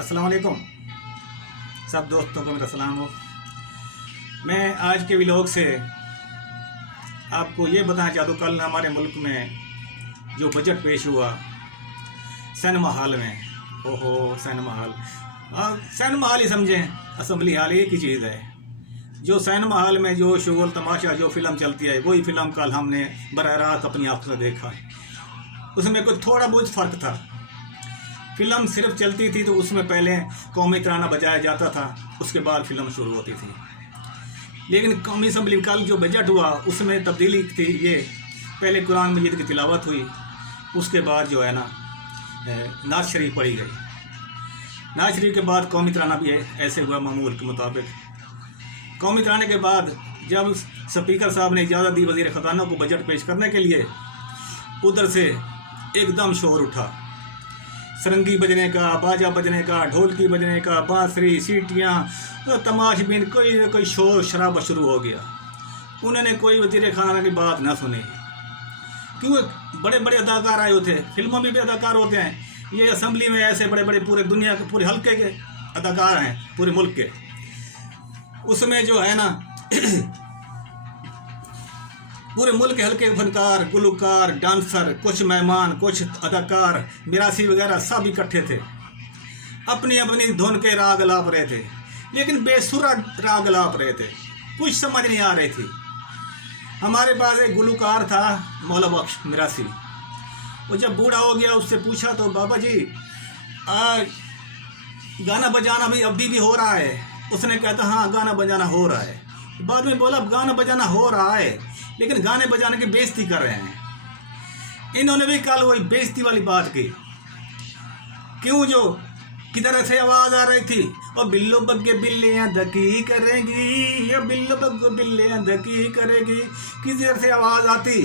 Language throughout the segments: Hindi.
अस्सलाम वालेकुम सब दोस्तों को मेरा सलाम हो। मैं आज के व्लॉग से आपको ये बताना चाहता हूँ, कल हमारे मुल्क में जो बजट पेश हुआ सिनेमा हॉल में। ओहो सिनेमा हॉल, सिनेमा हॉल ही समझें, असेंबली हॉल एक ही चीज़ है। जो सिनेमा हॉल में जो शोल तमाशा जो फिल्म चलती है वही फिल्म कल हमने बराह रास्त अपनी आँखों से देखा। उसमें कुछ थोड़ा बहुत फ़र्क था। फिल्म सिर्फ चलती थी तो उसमें पहले कौमी तराना बजाया जाता था, उसके बाद फिल्म शुरू होती थी। लेकिन कौमी असम्बली कल जो बजट हुआ उसमें तब्दीली थी। ये पहले कुरान मजीद की तिलावत हुई, उसके बाद जो है ना नाज शरीफ पढ़ी गई। नाज शरीफ के बाद कौमी तराना भी ऐसे हुआ मामूल के मुताबिक। कौमी तराने के बाद जब स्पीकर साहब ने इजाज़त दी वज़ीर ख़जाना को बजट पेश करने के लिए, उधर से एकदम शोर उठा, सरंगी बजने का, बाजा बजने का, ढोलकी बजने का, बांसुरी, सीटियाँ, तो तमाशबीन कोई न कोई शोर शराबा शुरू हो गया। उन्होंने कोई वज़ीर ख़जाना की बात ना सुनी, क्योंकि बड़े बड़े अदाकार आए होते, फिल्मों में भी अदाकार होते हैं। ये असम्बली में ऐसे बड़े बड़े पूरे दुनिया के पूरे हल्के के अदाकार हैं, पूरे मुल्क के। उसमें जो है ना पूरे मुल्क के हल्के फनकार, गुलकार, डांसर, कुछ मेहमान, कुछ अदाकार, मिरासी वगैरह सब इकट्ठे थे, अपनी अपनी धुन के राग लाप रहे थे, लेकिन बेसुरा राग लाप रहे थे, कुछ समझ नहीं आ रही थी। हमारे पास एक गुलकार था मौला बख्श मिरासी। वो जब बूढ़ा हो गया उससे पूछा तो बाबा जी गाना बजाना भी अभी भी हो रहा है? उसने कहता हाँ गाना बजाना हो रहा है। बाद में बोला गाना बजाना हो रहा है लेकिन गाने बजाने की बेइज्जती कर रहे हैं। इन्होंने भी कल वही बेइज्जती वाली बात की। क्यों? जो किधर से आवाज़ आ रही थी, और बिल्लो बग्गे बिल्लियाँ धकी करेगी, ये बिल्लो बग्गे बिल्लियाँ धकी करेगी, किधर से आवाज़ आती,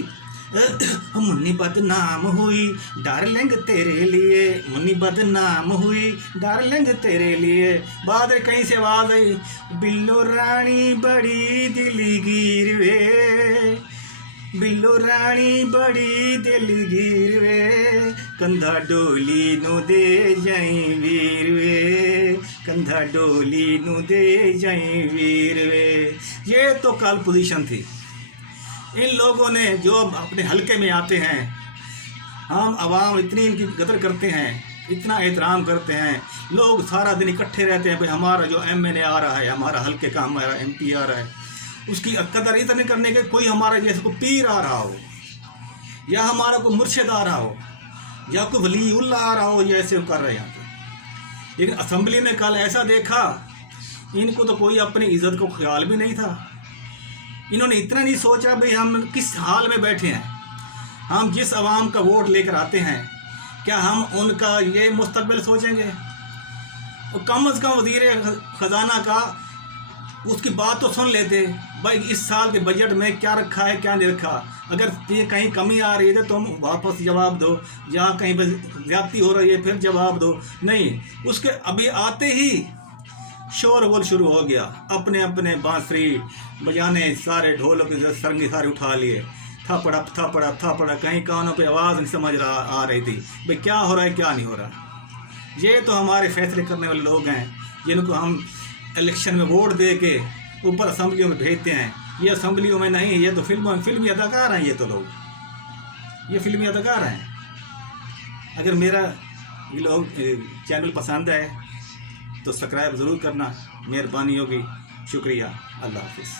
मुन्नी बदनाम हुई डार्लिंग तेरे लिए, मुन्नी बदनाम हुई डार्लिंग तेरे लिए। बाद में कहीं से आवाज़ आई, बिल्लो रानी बड़ी दिलगीर वे, बिल्लो रानी बड़ी दिलगीर वे, कंधा डोली नू दे जाई वीर वे, कंधा डोली नू दे जाई वीर वे। ये तो कल पोजीशन थी। इन लोगों ने जो अपने हलके में आते हैं, हम आवाम इतनी इनकी कदर करते हैं, इतना एहतराम करते हैं, लोग सारा दिन इकट्ठे रहते हैं भाई हमारा जो एमएनए आ रहा है, हमारा हलके का हमारा एमपी आ रहा है, उसकी कदर इतने करने के कोई हमारा जैसे कोई पीर आ रहा हो, या हमारा कोई मुर्शिद आ रहा हो, या कोई वलीउल्लाह आ रहा हो, ये ऐसे कर रहे हैं। लेकिन असम्बली में कल ऐसा देखा, इनको तो कोई अपनी इज़्ज़त को ख्याल भी नहीं था। इन्होंने इतना नहीं सोचा भाई हम किस हाल में बैठे हैं, हम जिस आवाम का वोट लेकर आते हैं क्या हम उनका ये मुस्तकबिल सोचेंगे? और कम से कम वज़ीर ख़जाना का उसकी बात तो सुन लेते भाई, इस साल के बजट में क्या रखा है क्या नहीं रखा। अगर ये कहीं कमी आ रही है तो तुम वापस जवाब दो, जहाँ कहीं पर ज़्यादती हो रही है फिर जवाब दो। नहीं, उसके अभी आते ही शोरगुल शुरू हो गया, अपने अपने बांसुरी बजाने, सारे ढोलों के सरंगी सारे उठा लिए, थपड़ा थपड़ा थपड़ा, कहीं कानों पे आवाज़ नहीं समझ आ रही थी भाई क्या हो रहा है क्या नहीं हो रहा। ये तो हमारे फैसले करने वाले लोग हैं जिनको हम इलेक्शन में वोट दे के ऊपर असम्बलियों में भेजते हैं। ये असम्बलियों में नहीं, ये तो फिल्मी अदाकार हैं, ये तो लोग ये फिल्मी अदाकार हैं। अगर मेरा व्लॉग चैनल पसंद है तो सब्सक्राइब ज़रूर करना, मेहरबानी होगी। शुक्रिया, अल्लाह हाफिज़।